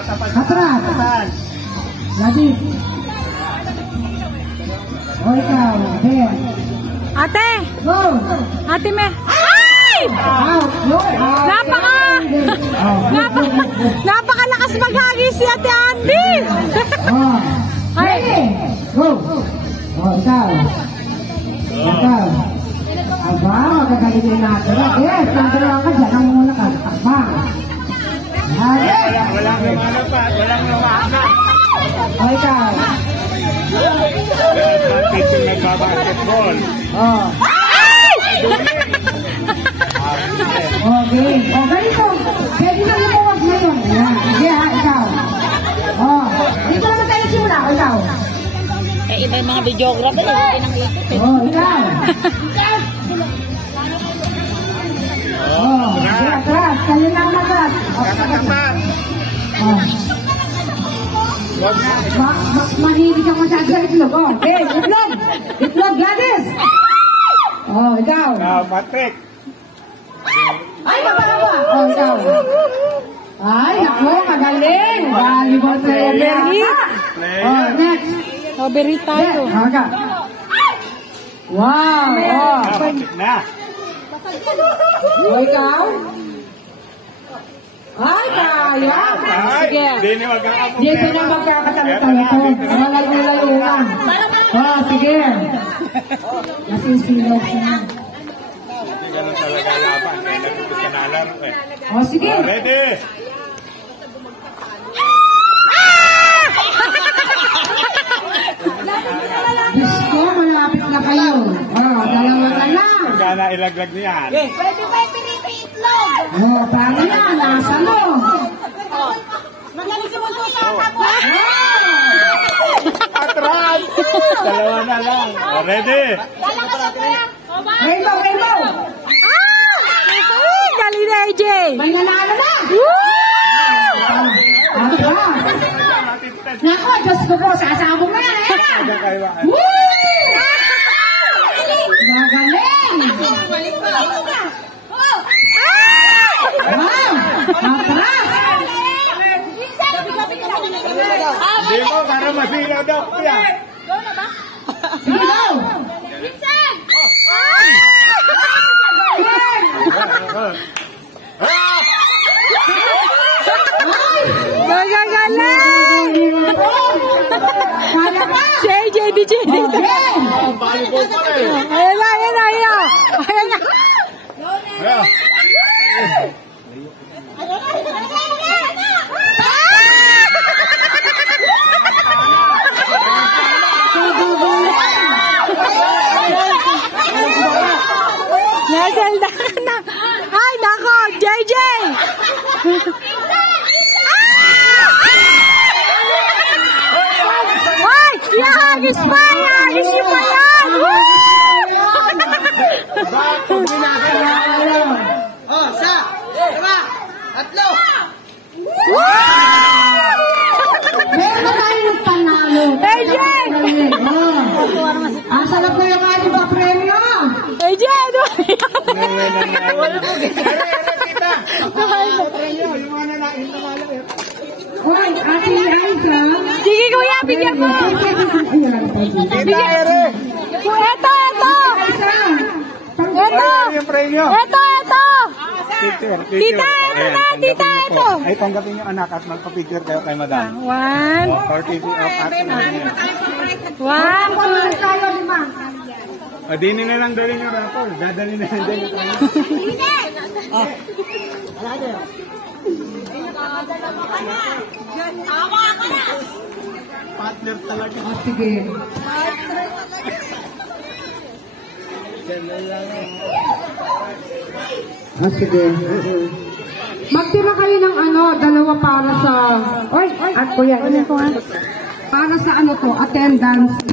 Atras. Lagi. O ikaw, Ben. Ate! Go! Ate me. Ay! Out! Napakalakas maghagi si Ate Andy! Ready! Go! O ikaw. Ikaw. Aba, magagalitin natin. Yes, nandalawa ka dyan. Ang muna ka. Takba. Walang lumalapat. Walang lumakas. O ikaw. Advantage yung nagbabasketball. Ay! Okay. O ganito. Pwede na lumuwag ngayon. Ayan. Sige ha, ikaw. O. Dito naman tayo simula. O ikaw. Eh, iba yung mga videographer. Hindi nang ikot eh. O, ikaw. O. Sige, atras. Kayo lang matras. O. Mahilig ang masyado sa itlog. O, okay. Itlog. Itlog, Gladys. O, ikaw. Patrick. Ay, mapahaba. O, ikaw. Ay, ako, magaling. Volleyball player. O, next. Strawberry tayo. Haga. Wow. O. Patrick na. O, ikaw. Ay, kaya. Sige. Hindi wag ang ako. Dito na magkakatalito. Malayo-layo na. O, sige. Nasisilaw siya. Hindi ganun talaga laban. Kaya nag-upis ka na laro eh. O, sige. Ready? Diyos ko, malapit na kayo. O, dalawa na lang. Gana ilaglag niyan. Pwede ba yung pinito itlog? O, paano yan? Nasa mo. Magaling si Mundo sa sabon. Atras! Dalawa na lang. Ready? Lalakas sa kuya. Rainbow, rainbow. Ay, galing na AJ. May nanalo na. Atras. Nako, Diyos ko po, sasabog na yan. Woo! Magaling. Wow! Atras. Hindi mo, para masila daw. Kuya. Sige daw. Gagaling! Si AJ, DJ dito. Volleyball pa eh. Ayan na, ayan na, ayan na. Ayan na. Naselda ka na. Ay, nako, JJ. Ay, ihagis pa, ihagis niyo pa yan. Isa, dalawa, tatlo. Meron na tayong panalo. AJ! Ang sarap na yung ating pa-premyo. AJ, ano yan? Hoy, ating Aisha. Sige, kuya, bigyan mo. Bigyan. Eto, eto. Eto. Yung premyo. Eto, eto. Picture. Tita, eto na, tita, eto. Ay, tanggapin yung anak at magpa-picture kayo kay madam. 1, 30 at 1, 2, Dini na lang dalhin yung raffle. Dadali na lang din. Partner talaga. Sige. Sige. Magtira kayo ng dalawa para sa... Oy, at kuya. Para sa attendance.